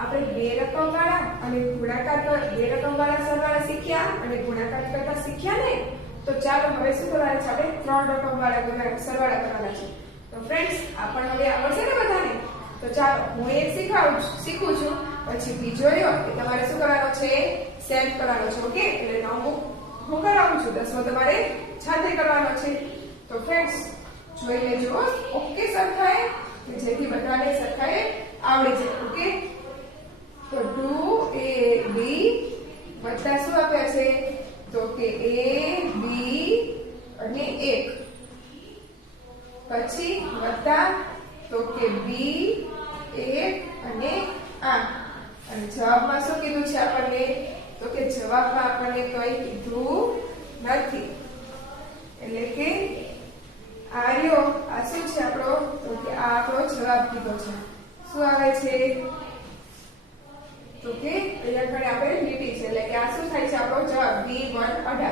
આપણે બે રકમવાળા અને ગુણાકાર બે રકમવાળા સરવાળા શીખ્યા અને ગુણાકાર કરતા શીખ્યા ને, તો ચાલો હવે શું કરવાના છે, આપણે ત્રણ રકમવાળા સરવાળા કરવાના છે. તો ફ્રેન્ડ્સ આ પણ હવે આવડશે ને બધાને? તો ચાલો હું એક શીખું છું, પછી બીજો રહ્યો એ તમારે શું કરવાનો છે, સેટ કરવાનો છે. ઓકે, એટલે નવમું હું કરાવું છું, 10મો તમારે સાથે કરવાનો છે. તો ફ્રેન્ડ્સ જોઈ લેજો ઓકે સરખાએ, જેથી બધાને સરખાએ આવડી જાય. ઓકે, તો 2ab વત્તા શું આપ્યા છે, તો કે a b અને 1, પછી વત્તા તો કે b 1 અને 8. અને જવાબમાં શું કીધું છે આપણને, તો કે જવાબમાં આપણને કંઈ કીધું નથી. એટલે કે આ રહ્યો આ શું છે આપણો, તો કે આ આપણો જવાબ કીધો છે. શું આવે છે, તો કે અહીંયા ઘણે આપણે લીટી છે, એટલે કે આ શું થાય છે આપણો જવાબ b1 18.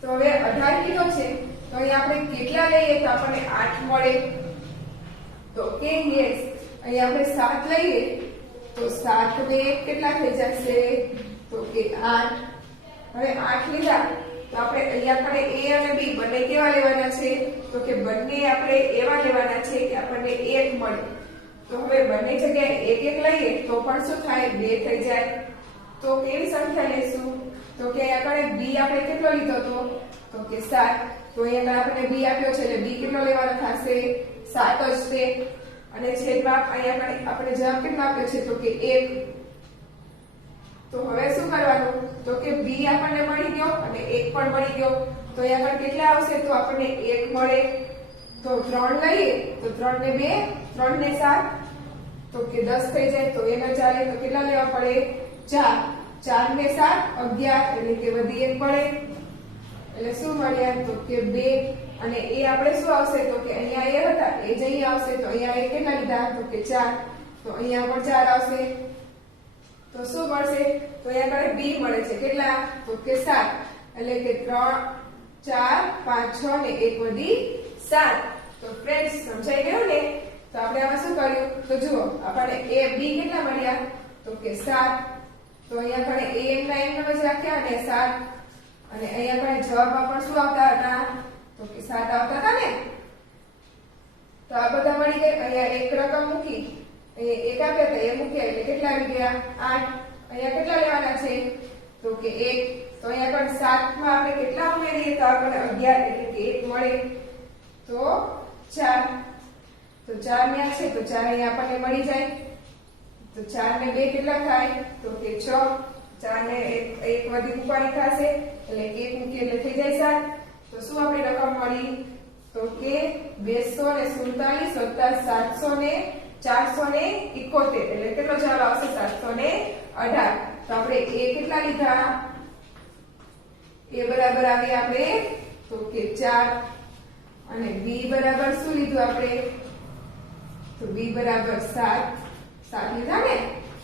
તો હવે 18 કીધો છે, તો અહીંયા આપણે કેટલા લઈએ તો આપણને 8 મળે. તો કે યસ, અહીંયા આપણે 7 લઈએ તો 7 ને કેટલા થઈ જશે, તો કે 8. હવે 8 લીધા તો આપણે અહીંયા આપણે a અને b બંને કેવા લેવાના છે, તો કે બંને આપણે એવા લેવાના છે કે આપણને 1 મળે. તો હવે બંને જગ્યાએ 1 1 લઈએ તો પણ શું થાય, 2 થઈ જાય. તો કેવી સંખ્યા લેશું, તો કે અહીંયા આપણે b આપણે કેટલો લીધો હતો, તો કે 7. તો અહીંયા આપણને b આપ્યો છે એટલે b કેટલો લેવાનો થશે, 7 જ છે. અને છેદમાં અહીંયા આપણે જવાબ કેટલો આપ્યો છે, તો કે 1. તો હવે શું કરવાનું, તો કે b આપણને મળી ગયો અને 1 પણ મળી ગયો. તો અહીંયા આગળ કેટલા આવશે, તો આપણને 1 મળે. તો 3 લઈએ તો 3 ને 2 3 ને 7 તો કે 10 થઈ જાય. તો એ ન ચાલે, તો કેટલા લેવા પડે, 4. 4 ને 7 11, એટલે કે વધી 1 પડે. એટલે શું મળ્યા, તો કે 2. અને એ આપણે શું આવશે, તો કે અહીંયા એ હતા એ જ અહીંયા આવશે. તો અહીંયા એ કેટલા લીધા, તો કે 4. તો અહીંયા પણ 4 આવશે. તો શું મળશે, તો અહીંયા આગળ b મળે છે કેટલા, તો કે 7. એટલે કે 3 4 5 6 ને 1 વધી 7. તો ફ્રેન્ડ્સ સમજાઈ ગયું ને? તો આપણે આમાં શું કર્યું, તો જુઓ આપણને a b કેટલા મળ્યા, તો કે 7. તો અહીંયા આગળ a ના એમ જ રાખ્યા અને 7. અને અહીંયા આગળ જવાબમાં પણ શું આવતા હતા, તો કે 7 આવતા હતા ને. તો આ બધા મળી ગયા. અહીંયા એક રકમ મૂકી, એક આપ્યા હતા એ મૂક્યા એટલે કેટલા આવી ગયા, 8. અહીંયા કેટલા લેવાના છે, તો કે 1. તો અહીંયા પણ 7 માં આપણે કેટલા ઉમેરીએ તો આપણને 11 એટલે કે 1 મળે. તો 4. તો 4 ન્યા છે તો 4 અહીંયા આપણને મળી જાય. તો 4 ને 2 કેટલા થાય, તો કે 6. 4 ને 1 વધી મૂકવાની થશે એટલે 1 મૂકીએ એટલે થઈ જાય 7. તો શું આપણે રકમ મળી, તો કે 247 વત્તા 471 એટલે કેટલો જવાબ આવશે, 718. તો આપણે a કેટલા લીધા, a બરાબર આવી આપણે તો કે 4. અને b બરાબર શું લીધું આપણે, તો b બરાબર 7 લીધા ને.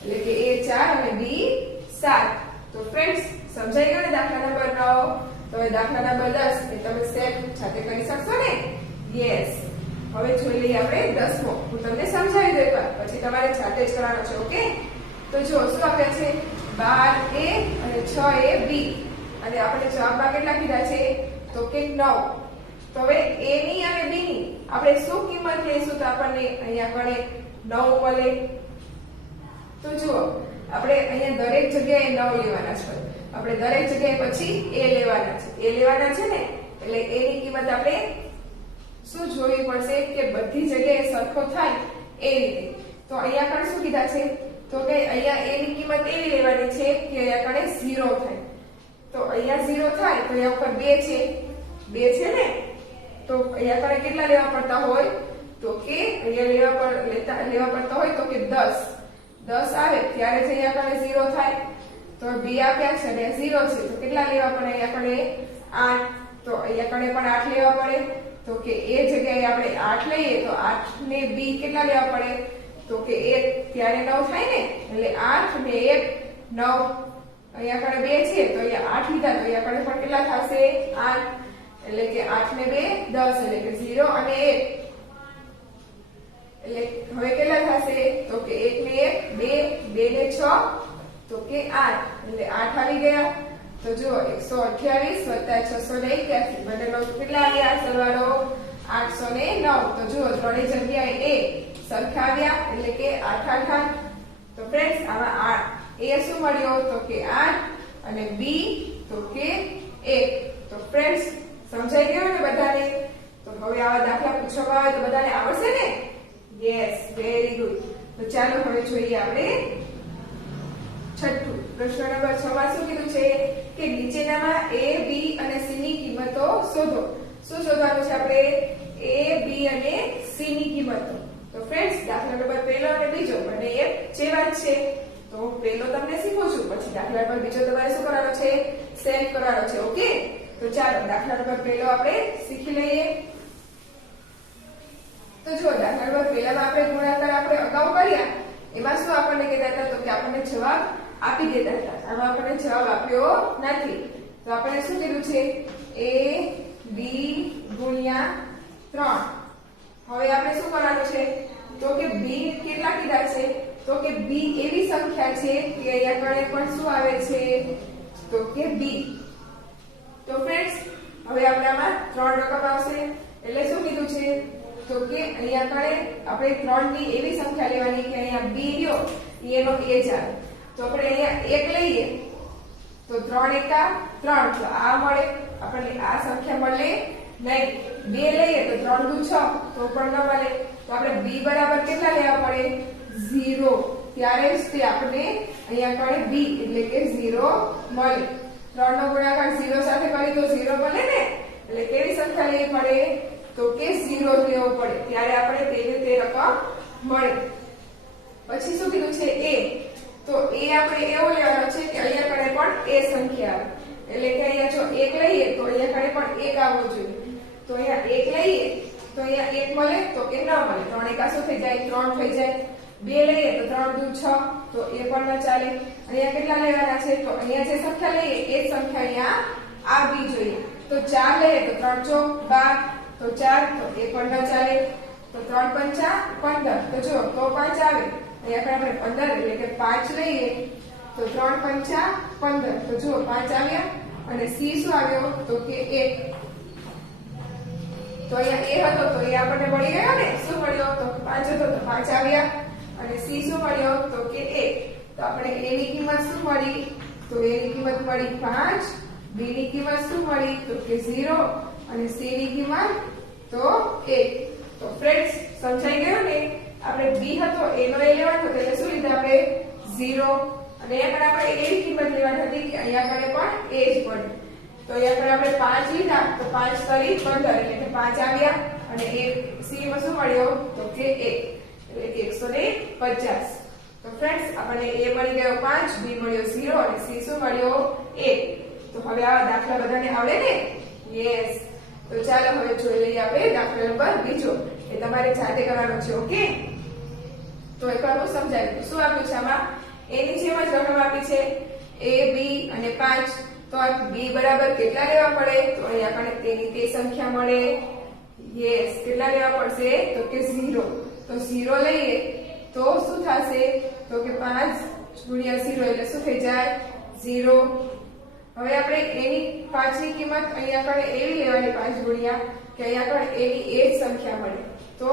એટલે કે a 4 અને b 7. તો ફ્રેન્ડ્સ સમજાઈ ગયો ને દાખલા નંબર 9? તો હવે દાખલા નંબર 10 એ તમે સેટ સાથે કરી શકશો ને? યસ. હવે જોઈ લઈએ આપણે 10મો. હું તમને સમજાવી દઉં એકવાર, પછી તમારે જાતે જ કરવાનો છે. ઓકે, તો જો શું આપ્યા છે, 12a અને 6ab. અને આપણે જવાબમાં કેટલા કીધા છે, તો કે 9. તો હવે a ની અને b ની આપણે શું કિંમત લઈશું, તો આપણને અહીંયા પણ 9 મળે. તો જુઓ આપણે અહીંયા દરેક જગ્યાએ 9 લેવાના છે. આપણે દરેક જગ્યાએ પછી a લેવાના છે ને. એટલે a ની કિંમત આપણે શું જોવી પડશે કે બધી જગ્યાએ સરખો થાય એ રીતે. તો અહીંયા પણ શું કીધા છે, તો કે અહીંયા a ની કિંમત એવી લેવાની છે કે અહીંયા કણે 0 થાય. તો અહીંયા 0 થાય તો અહીંયા ઉપર 2 છે, 2 છે ને. તો અહીંયા કણે કેટલા લેવા પડતા હોય, તો કે અહીંયા લેવા પડતા હોય તો કે 10 આવે ત્યારે જ અહીંયા કણે 0 થાય. તો b આપ્યા છે અને 0 છે તો કેટલા લેવા પડે, અહીંયા કણે 8. તો અહીંયા કણે પણ 8 લેવા પડે. તો કે એ જગ્યાએ આપણે 8 લઈએ તો 8 ને b કેટલા લેવા પડે, તો કે 1 ત્યારે 9 થાય ને. એટલે 8 ને 1 9. અહીંયા કણે 2 છે તો અહીંયા 8 લીધા તો અહીંયા કણે પણ કેટલા થશે, 8. એટલે કે 8 ને 2 10 એટલે કે 0 અને 1. એટલે હવે કેટલા થશે? તો કે 1 ને 1 2, 2 ને 6 તો કે 8 એટલે 8 આવી ગયા. તો જો 128 + 681 બંનેનો કેટલા આવ્યા સરવાળો? 809. તો જો ત્રણેય જગ્યાએ એ સરખા આવ્યા એટલે કે 8 8 8. તો ફ્રેન્ડ્સ આમાં એ શું મળ્યો? તો કે 8 અને બી તો કે 1. તો ફ્રેન્ડ્સ સમજાઈ ગયું ને બધાને? તો હવે આવા દાખલા પૂછવામાં આવે તો બધાને આવડશે ને? Yes, very good. તો ચાલો હવે જોઈએ આપણે છઠ્ઠું પ્રશ્ન નંબર 6 માં શું કીધું છે કે નીચેનામાં a b અને c ની કિંમતો શોધો. શું શોધવાનું છે આપણે? a b અને c ની કિંમતો. તો ફ્રેન્ડ્સ દાખલા નંબર પહેલો અને બીજો બંને એક જેવા જ છે. તો પહેલો તમને શીખવું છું, પછી દાખલા નંબર બીજો તમારે શું કરવાનો છે? સેવ કરવાનો છે. ઓકે, તો ચાલો દાખલા નંબર પહેલો આપણે શીખી લઈએ. તો જો દાખલા નંબર પહેલામાં આપણે ગુણાકાર આપણે અગાઉ કર્યા એમાં શું આપણને કહેતા હતા? તો કે આપણને જવાબ આપી દેતા હતા. આમાં આપણને જવાબ આપ્યો નથી. તો આપણે શું કીધું છે? a b ગુણ્યા 3. હવે આપણે શું કરવાનું છે? તો કે b કેટલા કીધા છે? તો કે b એવી સંખ્યા છે કે અહીંયા કણે પણ શું આવે છે? તો કે b. તો ફ્રેન્ડ્સ હવે આપણામાં 3 રકમ આવશે એટલે શું કીધું છે? તો કે અહીંયા કણે આપણે 3 ની એવી સંખ્યા લેવાની કે અહીંયા b રહ્યો એનો a જ આવે. તો આપણે અહીંયા 1 લઈએ તો 3 એકા 3 તો આ મળે આપણને, આ સંખ્યા મળે નહીં. 2 લઈએ તો 3 દુ 6 તો પણ ન મળે. તો આપણે b બરાબર કેટલા લેવા પડે? 0. ત્યારે જ તે આપણે અહીંયા કણે b એટલે કે 0 મળે. 3 નો ગુણાકાર 0 સાથે કરી તો 0 મળે ને? એટલે કેવી સંખ્યા લેવી પડે? તો કે 0 લેવો પડે ત્યારે આપણે તેને તે રકમ મળે. પછી શું કીધું છે? a. તો a આપણે એવો લેવાનો છે કે અહીંયા કણે પણ a સંખ્યા આવે. એટલે કે અહીંયા જો 1 લઈએ તો અહીંયા કણે પણ 1 આવવો જોઈએ. તો અહીંયા 1 લઈએ તો અહીંયા 1 મળે તો કે ન મળે. 3 એકા શું થઈ જાય? 3 થઈ જાય. 2 લઈએ તો 3 દુ 6 તો એ પણ ન ચાલે. અહીંયા કેટલા લેવાના છે? તો અહીંયા જે સંખ્યા લઈએ એ જ સંખ્યા અહીંયા આવવી જોઈએ. તો 4 લઈએ તો 3 ચોક 12 તો 4 તો એ પણ ન ચાલે. તો 3 પંચા 15 તો જો તો 5 આવે. અહીંયા આપણે 15 એટલે કે 5 લઈએ તો 3 પંચા 15 તો જો 5 આવ્યા અને c શું આવ્યો? તો કે 1. તો અહીંયા a હતો તો એ આપણને મળી ગયો ને? શું મળ્યો? તો 5 હતો તો 5 આવ્યા અને c શું મળ્યો? તો કે 1. તો આપણે a ની કિંમત શું મળી? તો a ની કિંમત મળી 5, b ની કિંમત શું મળી? તો કે 0 અને c ની કિંમત તો 1. તો ફ્રેન્ડ્સ સમજાઈ ગયું ને? આપણે b હતો એનો a લેવાનો હતો એટલે શું લીધા આપણે? 0. અને અહીંયા આપણે એવી કિંમત લેવાની હતી કે અહીંયા આપણે પણ એ જ પડે. તો અહીંયા આપણે 5 લીધા તો 5 કરી 15 એટલે કે 5 આવ્યા અને c માં શું મળ્યો? તો કે 1 એટલે કે 150. તો ફ્રેન્ડ્સ આપણને a મળી ગયો 5, b મળ્યો 0 અને c શું મળ્યો? 1. તો હવે આવા દાખલા બધાને આવડે ને? યસ. તો ચાલો હવે જોઈ લઈએ આપણે દાખલા નંબર બીજો. એ તમારે જાતે કરવાનો છે. ઓકે, તો એકવાર હું સમજાવી શું આપ્યું છે આમાં? a ની જેમ જ રકમ આપી છે a b અને 5. તો b બરાબર કેટલા લેવા પડે? તો અહીંયા આપણે તેની તે સંખ્યા મળે. યસ, કેટલા લેવા પડશે? તો કે 0. તો 0 લઈએ તો શું થશે? તો કે 5 ગુણ્યા 0 એટલે શું થઈ જાય? 0. હવે આપણે a ની 5 ની કિંમત અહીંયા આપણે એવી લેવાની 5 ગુણ્યા કે અહીંયા આપણે a ની એ જ સંખ્યા મળે. તો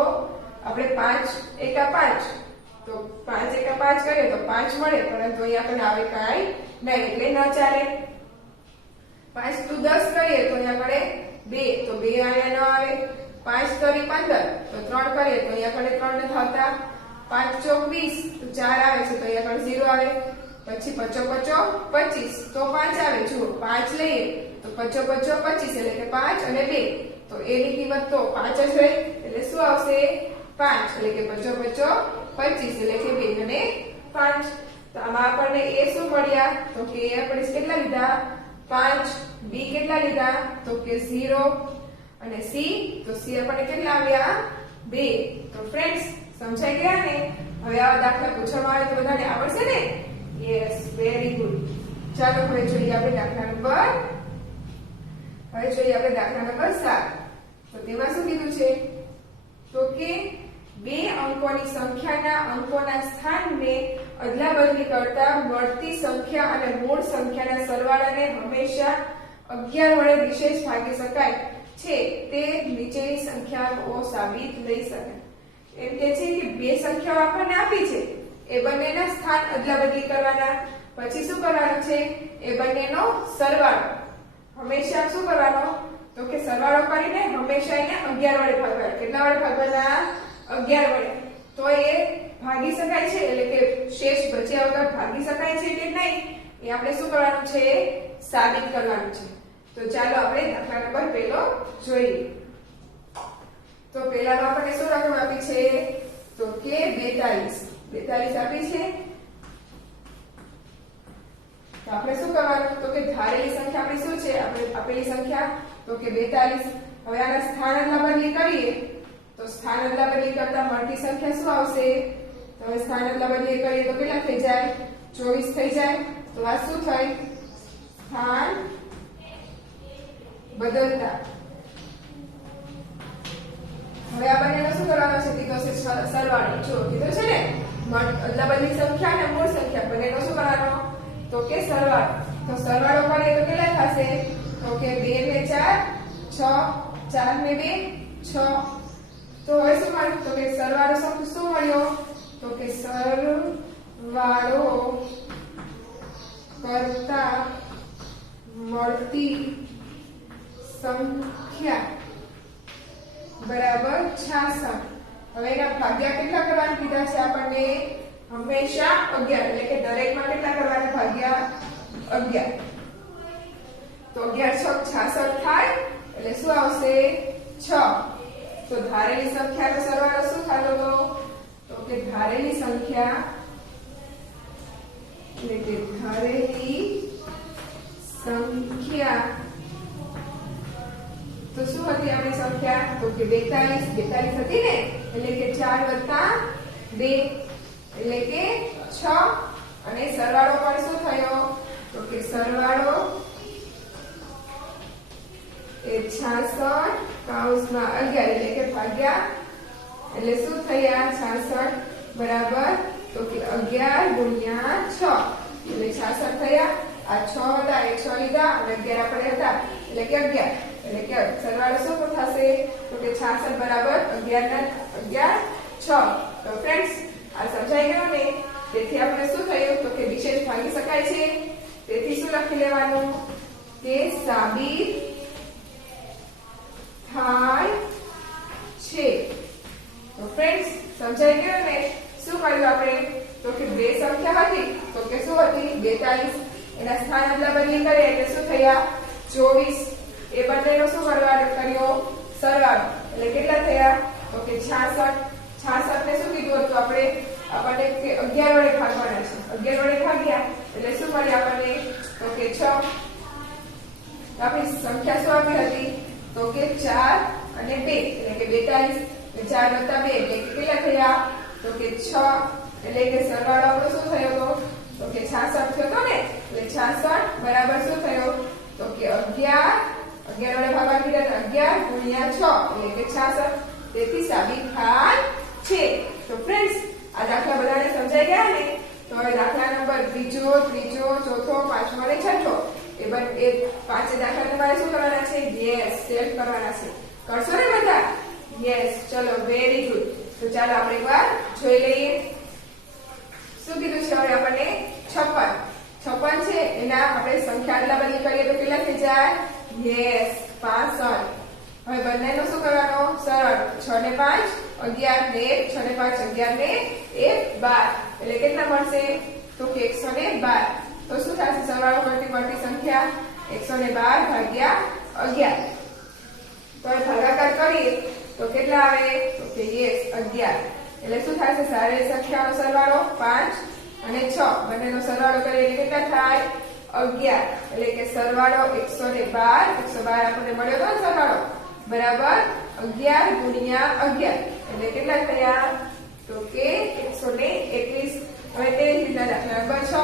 આપણે 5 એકા 5 તો 5 એકા 5 કરીએ તો 5 મળે, પરંતુ અહીંયા આપણને આવે કાંઈ નહીં એટલે ન ચાલે. 5 દુ 10 કરીએ તો અહીંયા આપણે 2 તો 2 અહીંયા ન આવે. 5 તરી 15 તો 3 કરીએ તો અહીંયા આપણે 3 નથી આવતા. 5 ચોક 20 તો 4 આવે છે તો અહીંયા આપણે 0 આવે. પછી 5 5 25 તો 5 આવે. જુઓ 5 લઈએ તો 5 5 25 એટલે કે 5 અને 2 તો a ની કિંમત તો 5 જ રહી એટલે શું આવશે? 5 એટલે કે 5 5 25 એટલે કે 2 અને 5. તો આમાં આપણને a શું મળ્યા? તો કે a આપણે કેટલા લીધા? 5. b કેટલા લીધા? તો કે 0 અને c તો c આપણને કેટલા આવ્યા? 2. તો ફ્રેન્ડ્સ સમજાઈ ગયા ને? હવે આવા દાખલા પૂછવામાં આવે તો બધાને આવડશે ને? Yes, very good. ચાલો હવે જોઈએ આપણે દાખલા નંબર 7. તો તેમાં શું કીધું છે? તો કે બે અંકોની સંખ્યાના અંકોના સ્થાનને અદલાબદલી કરતા મળતી સંખ્યા અને મૂળ સંખ્યાના સરવાળાને હંમેશા 11 વડે વિશેષ ભાગી શકાય છે તે નીચેની સંખ્યાઓ સાબિત થઈ શકે. એમ કે છે કે બે સંખ્યાઓ આપણને આપી છે, એ બંનેના સ્થાન અદલાબદલી કરવાના, પછી શું કરવાનું છે, એ બંનેનો સરવાળો હંમેશા શું કરવાનો, તો કે સરવાળો કરીને હંમેશા એને 11 વડે ભાગવાનો. કેટલા વડે ભાગવાના? 11 વડે. તો એ ભાગી શકાય છે, એટલે કે શેષ બચ્યા વગર ભાગી શકાય છે કે નહીં એ આપણે શું કરવાનું છે, સાબિત કરવાનું છે. તો ચાલો આપણે દાખલા નંબર પહેલો જોઈએ. તો પહેલામાં આપણને શું રકમ આપી છે, તો કે 42 આપી છે. તો આપણે શું કરવાનું, તો કે ધારેલી સંખ્યા આપણી શું છે, આપણે આપેલી સંખ્યા તો કે 42. હવે આના સ્થાન અદલાબદલી કરીએ તો સ્થાન અદલાબદલી કરતા મળતી સંખ્યા શું આવશે, તો હવે સ્થાન અદલાબદલી કરીએ તો કેટલા થઈ જાય, 24 થઈ જાય. તો આ શું થાય, સ્થાન બદલતા. હવે આ બંનેનો શું કરવાનો છે, કીધો છે સરવાળો. જો કીધો છે ને અદલાબદલી સંખ્યા અને મૂળ સંખ્યા બંનેનો શું કરવાનો, તો કે સરવાળો. તો સરવાળો કરીએ તો કેટલા થશે, તો કે 2 ને 4 6, 4 ને 2 6. તો હવે શું મળ્યું, તો કે સરવાળો શું મળ્યો, તો કે સરવાળો કરતા મળતી સંખ્યા બરાબર 66. હવે એના ભાગ્યા કેટલા કરવાના કીધા છે આપણને, હંમેશા 11, એટલે કે દરેકમાં કેટલા કરવાના, ભાગ્યા 11. તો 11 6 66 થાય, એટલે શું આવશે, 6. તો ધારેલી સંખ્યાનો સરવાળો શું થતો હતો, તો કે ધારેલી સંખ્યા, એટલે કે ધારેલી સંખ્યા તો શું હતી આપણી સંખ્યા, તો કે 42 હતી ને, એટલે કે 4 + 2 એટલે કે 6. અને સરવાળો પણ શું થયો, તો કે સરવાળો એ 66 કૌંસમાં 11 એટલે કે ભાગ્યા, એટલે શું થયા 66 બરાબર, તો કે 11 ગુણ્યા 6 એટલે 66 થયા. આ 6 હતા એ 6 લીધા અને 11 આપણે હતા એટલે કે 11, એટલે કે સરવાળો શું થશે, તો કે 66 બરાબર 11 ના 11 6. તો ફ્રેન્ડ્સ આ સમજાઈ ગયું ને. તેથી આપણે શું થયું, તો કે વિશેષ ભાગી શકાય છે. તેથી શું લખી લેવાનું, કે સાબિત થાય છે. તો ફ્રેન્ડ્સ સમજાઈ ગયું ને. શું કર્યું આપણે, તો કે બે સંખ્યા હતી, તો કે શું હતી 42, એના સ્થાન અદલાબદલી કરીએ એટલે શું થયા 24. એ બંનેનો શું કર્યો, સરવાળો એટલે કેટલા થયા, તો કે 66. 66 ને શું કીધું હતું આપણે, આપણને કે 11 વડે ભાગવાના છે. 11 વડે ભાગ્યા એટલે શું મળે આપણને, તો કે 6. આપણી સંખ્યા શું આપી હતી, તો કે 4 અને 2 એટલે કે 42. 4 + 2 એટલે કેટલા થયા, તો કે 6. એટલે કે સરવાળો આપણો શું થયો, તો કે 66 થયો તો ને. એટલે 66 બરાબર શું થયો, તો કે 11 વડે ભાગવા કીધા 11 ગુણ્યા 6 એટલે કે 66. તેથી સાબિત થાય છે. તો ફ્રેન્ડ્સ આ દાખલા બધાને સમજાઈ ગયા ને. તો હવે દાખલા નંબર બીજો, ત્રીજો, ચોથો, પાંચમો અને છઠ્ઠો એ પાંચે દાખલા તમારે શું કરવાના છે, યસ સેવ કરવાના છે. કરશો ને બધા? યસ. ચલો વેરી ગુડ. તો ચાલો આપણે એકવાર જોઈ લઈએ. શું કીધું છે હવે આપણને, 56 છે. એના આપણે સંખ્યા અદલાબદલી કરીએ તો કેટલા થઈ જાય, યસ 65. હવે બંનેનો શું કરવાનો, સરળ. 6 ને 5 11 ને 1, 6 ને 5 11 ને 1 12 એટલે કેટલા મળશે, તો કે 112. તો શું થશે, સરવાળો મળતી સંખ્યા 112 ભાગ્યા 11. તો હવે ભાગાકાર કરીએ તો કેટલા આવે, તો કે યસ 11. એટલે શું થશે, સારી સંખ્યાનો સરવાળો 5 અને 6 બંનેનો સરવાળો કરીએ એટલે કેટલા થાય 11. એટલે કે સરવાળો 112 આપણને મળ્યો તો સરવાળો બરાબર 11 ગુણ્યા 11 એટલે કેટલા થયા, તો કે 121. હવે તે જ રીતના દાખલા નંબર 6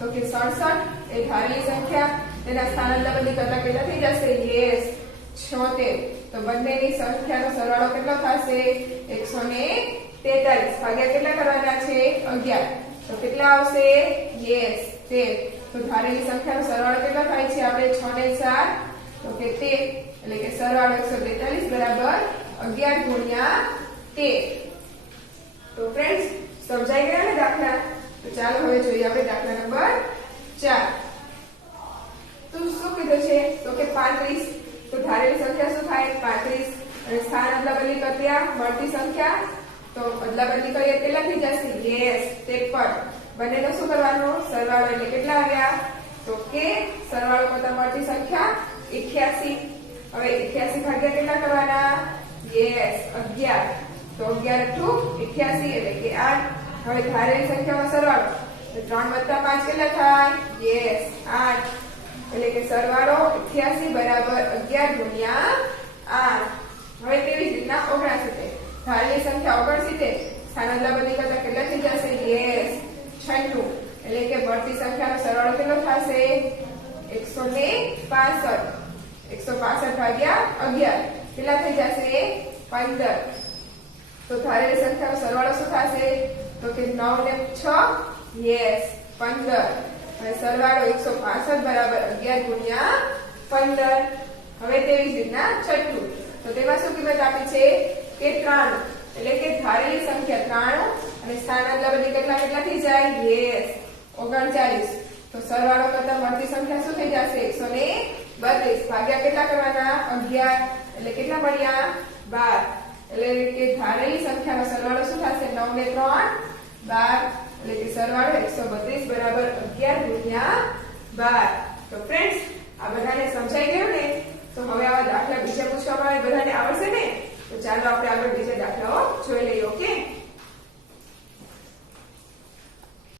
તો કે 67 એ ધારેલી સંખ્યા, તેના સ્થાન અદલાબદલી કરતા કેટલા થઈ જશે, યસ 76. તો બંનેની સંખ્યાનો સરવાળો કેટલો થશે, 113. 43 ભાગ્યા કેટલા કરવાના છે 11 તો કેટલા આવશે યસ 13 તો ધારેલી સંખ્યાનો સરવાળો કેટલો થાય છે આપણે 6 ને 4 તો કે 13 એટલે કે સરવાળો 142 બરાબર 11 ગુણ્યા 13 તો ફ્રેન્ડ્સ સમજાઈ ગયા ને દાખલા તો ચાલો હવે જોઈએ આપણે દાખલા નંબર 4 તો શું કીધું છે તો કે 35 તો ધારેલી સંખ્યા શું થાય 35 અને સ્થાન અદલાબદલી કર્યા મળતી સંખ્યા તો અદલાબદલી કરીએ કેટલા થઈ જશે યસ 53 બંનેનો શું કરવાનો સરવાળો એટલે કેટલા આવ્યા તો કે સરવાળો કરતા મળતી સંખ્યા 88 હવે 88 ભાગ્યા કેટલા કરવાના યસ 11 તો 11 * 88 એટલે કે 8 હવે ધારેલી સંખ્યાનો સરવાળો તો 3 + 5 કેટલા થાય યસ 8 એટલે કે સરવાળો 88 બરાબર 11 ગુણ્યા 8 હવે તેવી જ રીતના 69 ધારેલી સંખ્યા 69 સ્થાન અદલાબદલી કરતા કેટલા થઈ જશે યસ 96 એટલે કે મળતી સંખ્યાનો સરવાળો કેટલો થશે 165 165 ભાગ્યા 11 કેટલા થઈ જશે 15 તો ધારેલી સંખ્યાનો સરવાળો શું થશે તો કે 9 ને 6 યસ 15 હવે સરવાળો 165 બરાબર 11 ગુણ્યા 15 હવે તેવી જ રીતના છઠ્ઠું તો તેમાં શું કિંમત આપી છે કે 93 એટલે કે ધારેલી સંખ્યા 93 અને સ્થાન અદલાબદલી કેટલા થઈ જાય યસ 39 તો સરવાળો કરતા મળતી સંખ્યા શું થઈ જશે 132 ભાગ્યા કેટલા કરવાના 11 એટલે કેટલા મળ્યા 12 એટલે કે ધારેલી સંખ્યાનો સરવાળો શું થશે 9 ને 3 12 એટલે કે સરવાળો 132 બરાબર 11 ગુણ્યા 12 તો ફ્રેન્ડ્સ આ બધાને સમજાઈ ગયું ને તો હવે આવા દાખલા બીજા પૂછવામાં આવે બધાને આવડશે ને તો ચાલો આપણે આગળ બીજા દાખલાઓ જોઈ લઈએ